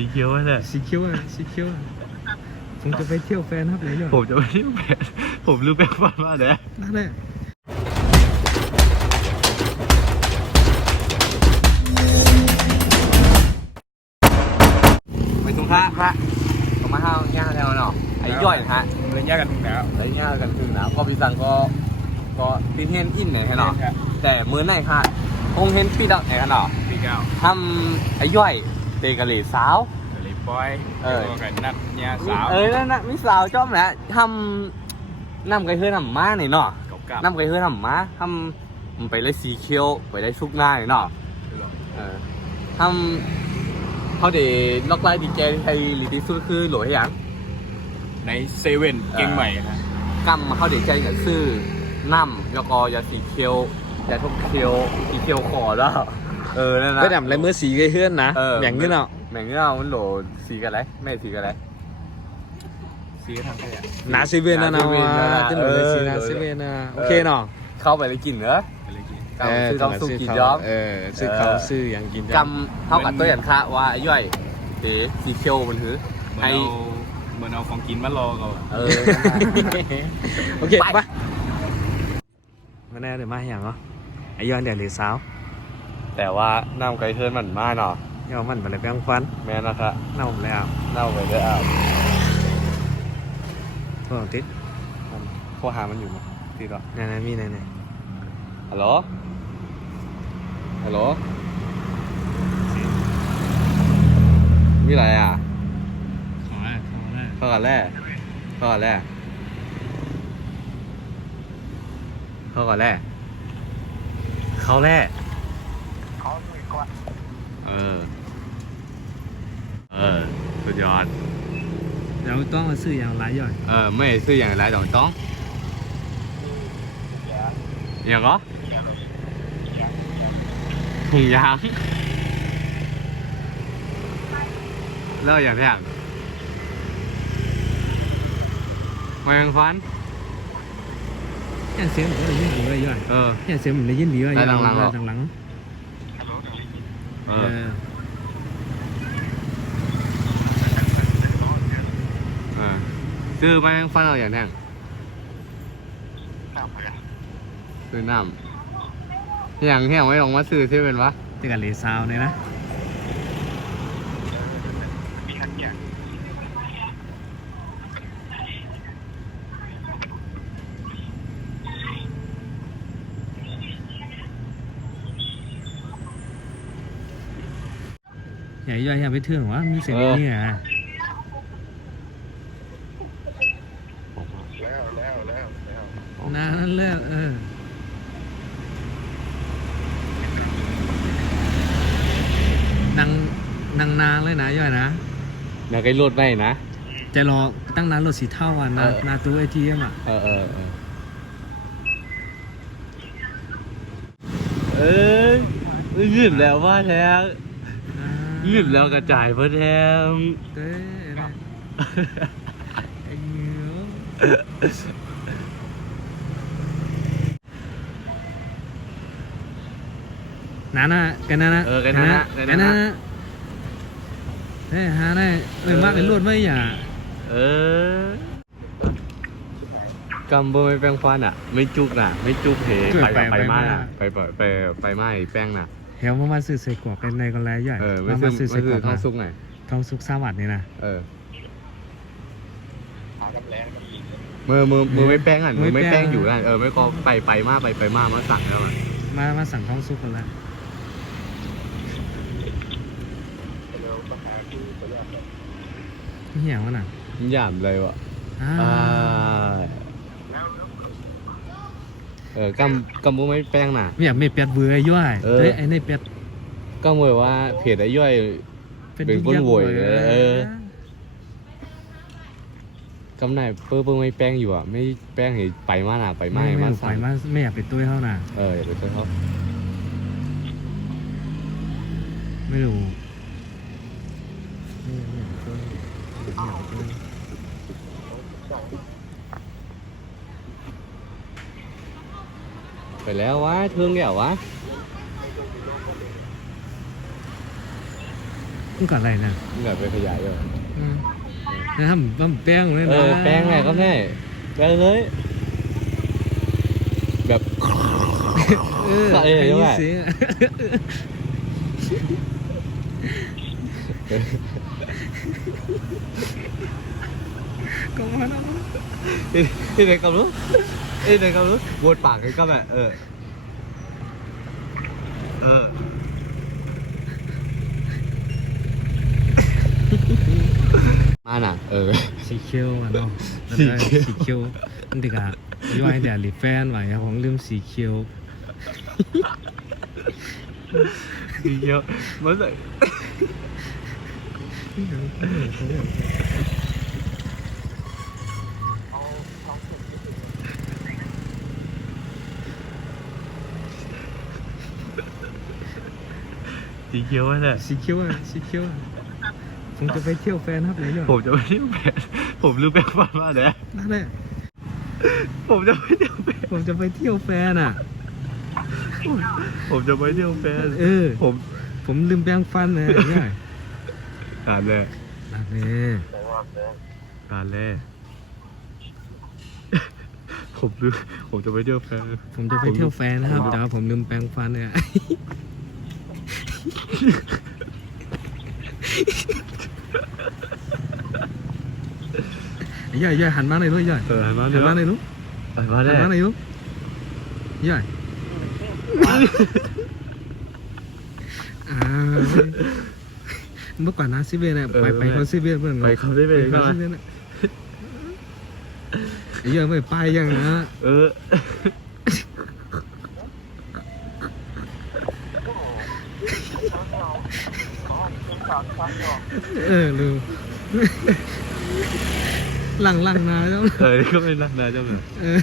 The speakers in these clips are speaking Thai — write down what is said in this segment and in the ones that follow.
สีเขียวนั่นแหละสีเขียวอะสีเขียวอะผมจะไปเที่ยวแฟนครับไหนหน่อยผมจะไม่ได้แปลผมรู้แปลฟันมากเลยนั่นแหละไปตรงพระพระตรงมาห้าวย่าแล้วเนาะไอ้ย่อยนะฮะเรื่องแยกกันแล้วไอ้ย่ากันคือนะพอพี่สังก็ก็ปีเฮนอินเนี่ยฮะเนาะแต่มือไหนค่ะคงเห็นปีดักไหนฮะเนาะปีเก้าทำไอ้ย่อย เตะกะหรี่สาวเลยปอยเออดี๋ยวกันนัดเนี่ยสาวเอ้ยนั่นนะมิสาวจอมแหละทำน้ำไก่เฮือนทำมาหน่อยเนาะเก่าๆน้ำไก่เฮือนทำมาทำมันไปเลยสีเขียวไปได้ซุกหน้าหน่อยเนาะเออทำเขาเดล็อกไลน์ดีเจไทยลีที่สุดคือหลวยหยัง ในเซเว่นเก่งใหม่ฮะกำเขาเด็กใจกับซื้อน้ำแล้วก็ยาสีเคียวยาทุกเคียวสีเคียวขอแล้ว เออนั่นนะ ไปดำอะไรเมื่อสีไกเฮือนนะเออ อย่างนี้เนาะแม่งเนาะมันโหลสีกันไรไม่สีกันไรซีทางขยะหนาเซเว่นนะเนาะหนาเซเว่นนะนะที่หนูเลยสีหนาเออเซเว่นนะโอเคเนาะเข้าไปเลยกินเหรออะไรกินกำซื้อต้องสู้กินยอม เออซื้อเขาเออ ซื้ออย่างกินกำเท่ากับตัวอย่างคะว่าไอ้ย่อยเอ๋สีเคียวมันถือเหมือนไอ้เอาเหมือนเอาของกินมารอก่อนเออ โอเคไปไปมาแน่เดี๋ยวมาอย่างเนาะไอ้ย้อนเดี๋ยวเหลือสาว แต่ว่าน้ำไก่เทินมันมากเนาะย้อนมันไปเลยแป้งฟันแม่นะคะเน่าผมแล้วเน่าไปเลยอะโทษติดโทรหามันอยู่มั้ยติดหรอนั่นๆมีนั่นฮัลโหลฮัลโหลมีอะไรอะขอแรกขอแรกเข้ากันแรกเข้ากันแรกเข้ากันแรกเข้าแรก เออ เออ สุดยอดเดี๋ยวต้องมาซื้ออย่างไรย่อยเออ ไม่ซื้ออย่างไรต้องต้องอย่างก็ถุงยางเลิกอย่างแรกแมงฟันเนี่ยเสียงเหมือนได้ยินดีว่าย่อยเออเนี่ยเสียงเหมือนได้ยินดีว่าย่อยได้หลังๆเหรอหลัง เอๆเอออเออซื้อแมงฟันเอาอย่างแรกซื้อน้ำอย่างที่ยังไม่ลงมาซื้อที่เป็นวะแต่กันเหลือสาวเนี่ยนะ อย่าย่อยอย่าไปเถื่อนว่ามีเสียงนี่อะนานแล้วเออนังนังนานเลยนะย่อยนะอยากให้รถไปนะจะรอตั้งนานรถสีเท่าอะนาเออนาตู้ไอทีเอ็มอะเออเออเออเออหยุดแล้วว่าแล้วห ยุดแล้วกระจายเพื่อแทมเต้นะไอ้เงี้ยนานะกันนะนะเออกันนะนะกันนะนะเฮ้ยฮาได้เอ้ยมากเลยรวดไม่อย่าเออกำเบอร์ไม่แป้งฟันอะ ไม่จุกน่ะ ไม่จุกเหไปกับไปมาอะ ไปไปไปไปมาไอ้แป้งน่ะ เดี๋ยวมามาซื้อใส่กรอกกันในกันแล้วใหญ่เออไม่มาซื้มาอซื้อไม่ใส่กรซื้ออกท้องนะซุกหน่อยทองสุกสวัสดิ์นี่นะ เออมือมือมือไม่แป้งอะมือไม่แป้งอยู่นั่นเออไม่ก็ไปไปมาไปไปมามาสั่งแล้วอะมามาสั่งทองสุกกันแล้วเหี้ยวะน่ะหยามเลยว่ะอ่า อ่า เออกำกำมือไม่แป้งน่ะ ไม่อยากไม่เป็ดเบื่อย่อยเออ เฮ้ยไอ้นี่เป็ดก็เหมือนว่าเพจไอ้ย่อย เป็นคนโวยเอเอออ กำไหนเปิ้ลเปิ้ลไม่แป้งอยู่อะไม่แป้งให้ไปมาน่ะไปมาไม่ให้ไม่มาอยากไปสั่งมาไม่อยากไปตุ้ยเขาน่ะ เอออย่าไปช่วยเขาไม่รู้ไม่ไม่อยากไปตุ้ยไม่อยากไปตุ้ย ไป แล้ววะเทิงแก้ววะมันก่อนอะไรนะมึงแบบไปขยายเลยอืมนะครับมันแป้งเลยเอนะอแป้งแหละก็แม่แป้งเลย แบบ เออใส่อะไรไอ้ด้วยเสียงก็มาแล้วที่ที่ไหนกับรู้ที่ไหนกับรู้วนปากกันก็แบบเออเออมาน่ะ เออ สีเขียวอะเนาะสีเขียว สีเขียวมันติกะย้อยแต่ลิแฟนไว้ครับของลืมสีเขียวดีเยอะมันเลย สีเขียวนั่นแหละสีเขียวอะสีเขียวอะผมจะไปเที่ยวแฟนครับไหนเนี่ยผมจะไปเที่ยวแฟนผมลืมแปลงฟันมาแล้วนั่นแหละผมจะไปเที่ยวแฟนผมจะไปเที่ยวแฟนอะ ผมจะไปเที่ยวแฟนเออ ผมผมลืมแปรงฟันนะเนี่ยการเลยนั่นเลยการเลยผมลืมผมจะไปเที่ยวแฟน ผมจะไปเที่ยวแฟนนะครับแต่ว่าผมลืมแปรงฟันเนี่ย ย่อยย่อยหันมาหน่อยลูกย่อยเออมาหัเดี๋ยนวมาหน่อยลูกเออมาหัเดี๋นยวมาหน่อยลูกย่อยอ่าเมื่อก่อนนะซิเบียเนี่ยไปไปเขาซิเบียเพื่อนไปเขาได้ไปไปก็เขาซิเบียเนี่ยไอ้ย่อยไม่ไปยังนะเออ เออลืมหลังหลังๆนะเจ้าเออก็ไม่รักนะเจ้าเหนือเออ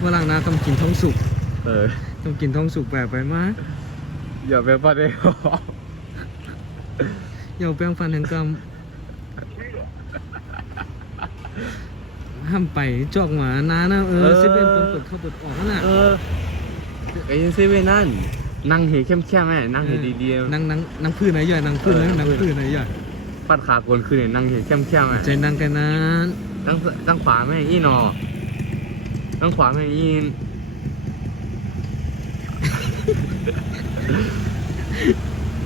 ว่าหลังนะต้องกินท้องสุกเออต้องกินท้องสุกแบบไปมาอย่าไปปัดเองอย่าเอาแป้งฟันแห่งกรรมห้ามไปจอกหมานานะเออซิเป็นคนเปิดเข้าเปิดออกน่ะเออ ไอ้ยังซีเว่นนั่นนั่งเหเข้มเข้มๆแม่นั่งเหดีๆนั่งนั่งนั่งพื้นไหนใหญ่นั่งพื้นไหนเออนั่งพื้นไหนใหญ่ปัดขาโกนขึ้นเนี่ยนั่งเหเข้มเข้มๆแม่ใจนั่งกันนั้นตั้งตั้งขวาแม่อีหนอตั้งขวาแม่อีน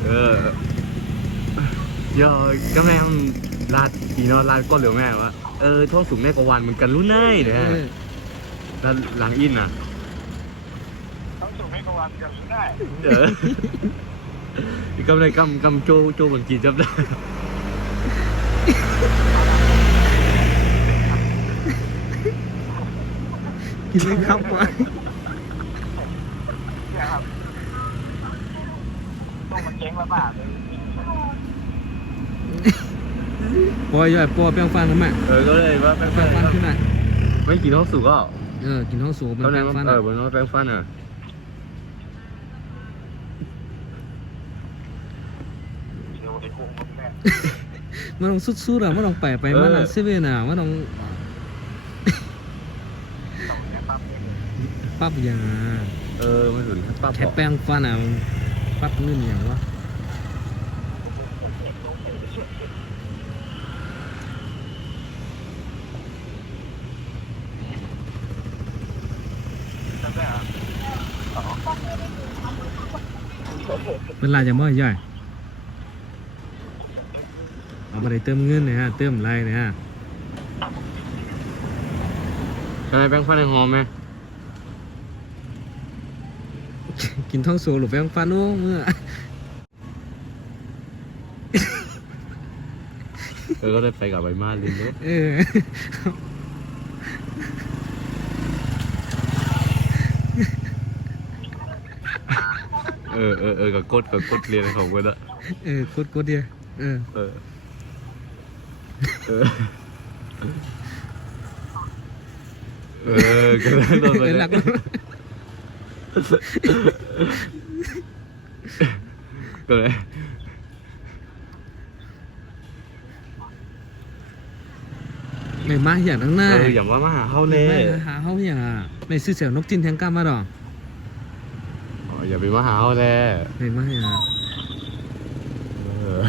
เออเดี๋ยอะก็แม่งลาดอีนอลาดก้นเหลือแม่วะเออท้องสูงแม่กว่าวันเหมือนกันรู้แน่เด้อเออแล้วหลังอินอะท้อง สูงแม่กว่าวันกันรู้แน่เออก็เลยกำกำโจโจบังกีจับได้กินไม่ครับวะปอยใหญ่ปอแป้งฟันทำไมเออก็เลยว่าแป้งแป้ฟังนฟันขึ้นไหนไม่กินท้องสูงก็เออกินท้องสูงเป็นเขาแนะแป้งฟันนำเออะอบนว่าแป้งฟันอะ มันต้องสุดๆอะมันต้องไปไปมันอะเซเว่นอะมันต้องปั๊บอย่างอะเออมันถึงป้าแค่บอกแป้งฟันอะมันปั๊บนู่นอย่างวะเวลาจะมาใหญ่เอา ไปได้เติมเงินนะฮะเติมอะไรนะฮะใช่แป้งฟันในหอมไหม กินท้องโซหรือแป้งฟันโอ้เมื่อเออก็ได้ไปกับใบมาลินด้วยเออเออเออเออกับกดกับกดเรียนของกันอะเออกดกดเดียวเออเออ เออเออก็ได้โดนไปเลยก็เลยไม่มาอย่างทั้งหน้าเอออย่างว่ามาหาเขาเลยไม่มาหาเขาอย่างไม่ซื้อเสียวนกจินแทงก้ามาดอกอย่าไปมาหาเขาแล้ไม่ไม่อะเออ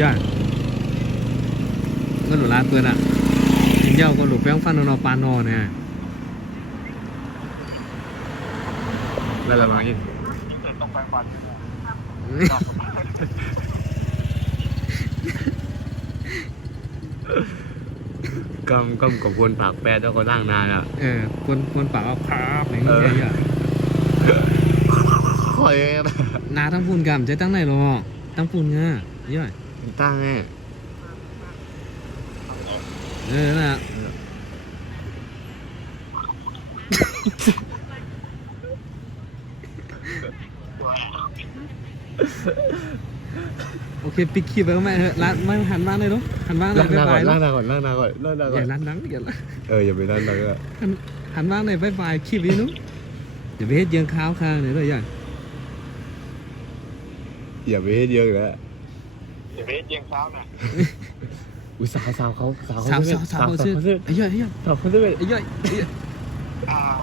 ย่าก็หนูร้านเปิดอะกินเย้าก็หลูกแป้งฟันนอนปานนอเนี่ยแล้วเรามาอิน กำกำกับคนปากแปดแล้วก็นั่งนานอะ เออคนคนปากเอาครับอย่างเอเงี้อยคอยนะนาทั้งพูนกำจะตั้งไหนหรอตั้งพูนง่ะย่อยตั้งไงเออน่ะ โอเคปิดคลิปไปก็ไม่เถอะร้านไม่หันบ้างเลยเนาะหันบ้างเลยนั่งบ๊ายนาบายก่อนเนาะนั่งนาก่อนนั่งนาก่อนนั่งนาก่อย่อานร้านดังอย่าละเอออย่าไปนั่งนาก่อนหันหันบ้างเลยบ๊ายบายคลิปนี้เนาะอย่าไปเฮ็ดเยืองข้าวข้างเลยเลยย่อยอย่าไปให้เยอะแล้วเดี๋ยวไปเจียงเช้าน่ะอุ้ยสาวสาวเขาสาวสาวเขาสาวสาวเขาชื่อเขาไอ้ย่อยไอ้ย่อยสาวเขาด้วยไอ้ย่อยไอ้ย่อยอ้าว